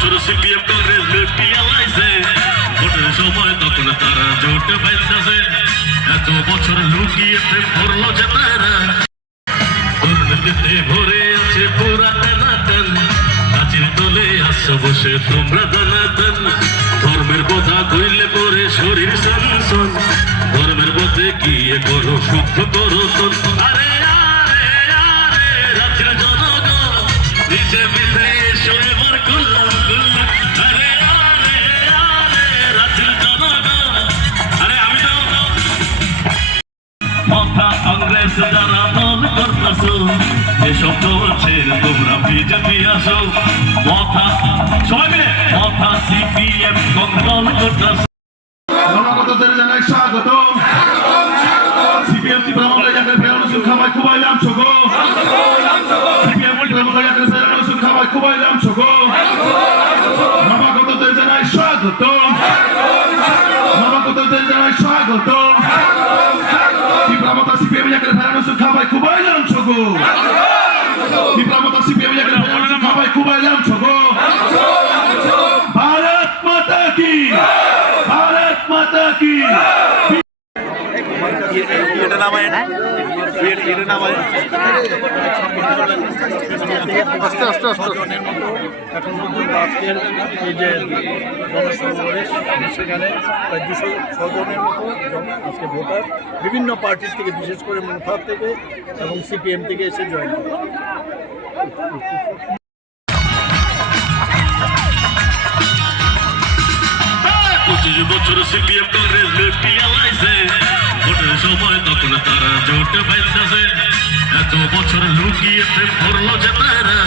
বছর সিপিএম কংগ্রেস লুটিয়া লাইছে ভোটের সময় তখন তারা জোট বাইতেছে এত বছর লুকিয়ে প্রেম করলো যে তারা দুর্নীতিতে ভরে আছে পুরা টানাটান গাছের তলে আসছো বসে তোমরা দানাটান ধর্মের কথা কইলে পরে শরীর সনসন ধর্মের পথে গিয়ে করো শুদ্ধ করো তন আরে আরে আরে রাত্রে জনগণ নিচে মিশে এসো এবার কুল্লাম কুল্লাম আরে আরে আরে রাত্রে জনগণ আরে আমি তো মাথা কংগ্রেস যারা মন করতেছো এসব বলছে তোমরা বিজেপি আসো মাথা সবাই মিলে মাথা সিপিএম কংগ্রেস করতেছো নবাগতদের জানাই স্বাগত সিপিএম ত্রিপুরা যাকে ফেরানো সুখামাই খুবাইলাম ছগো সিপিএম ত্রিপুরা যাকে ফেরানো সুখামাই খুবাইলাম ছগো নবাগতদের জানাই স্বাগত নবাগতদের জানাই স্বাগত ত্রিপুরা সিপিএম যাকে ফেরানো সুখামাই খুবাইলাম ছগো ত্রিপুরা সিপিএম যাকে ফেরানো সুখামাই খুবাইলাম ছগো भारत माता की भारत माता की এটা নামায় এটা নামায় আস্তে আস্তে আস্তে এখন পর্যন্ত আজকের এই যে জনসমাবেশ সেখানে প্রায় 206 জনের মতো আজকে ভোটার বিভিন্ন পার্টির থেকে বিশেষ করে মুথার থেকে এবং সিপিএম থেকে এসে জয়েন করে 25 বছর সিপিএম কংগ্রেস লুটিয়া লাইছে ভোটের সময় তখন তারা জোট বাইতেছে এত বছর লুকিয়ে প্রেম করলো যে তারা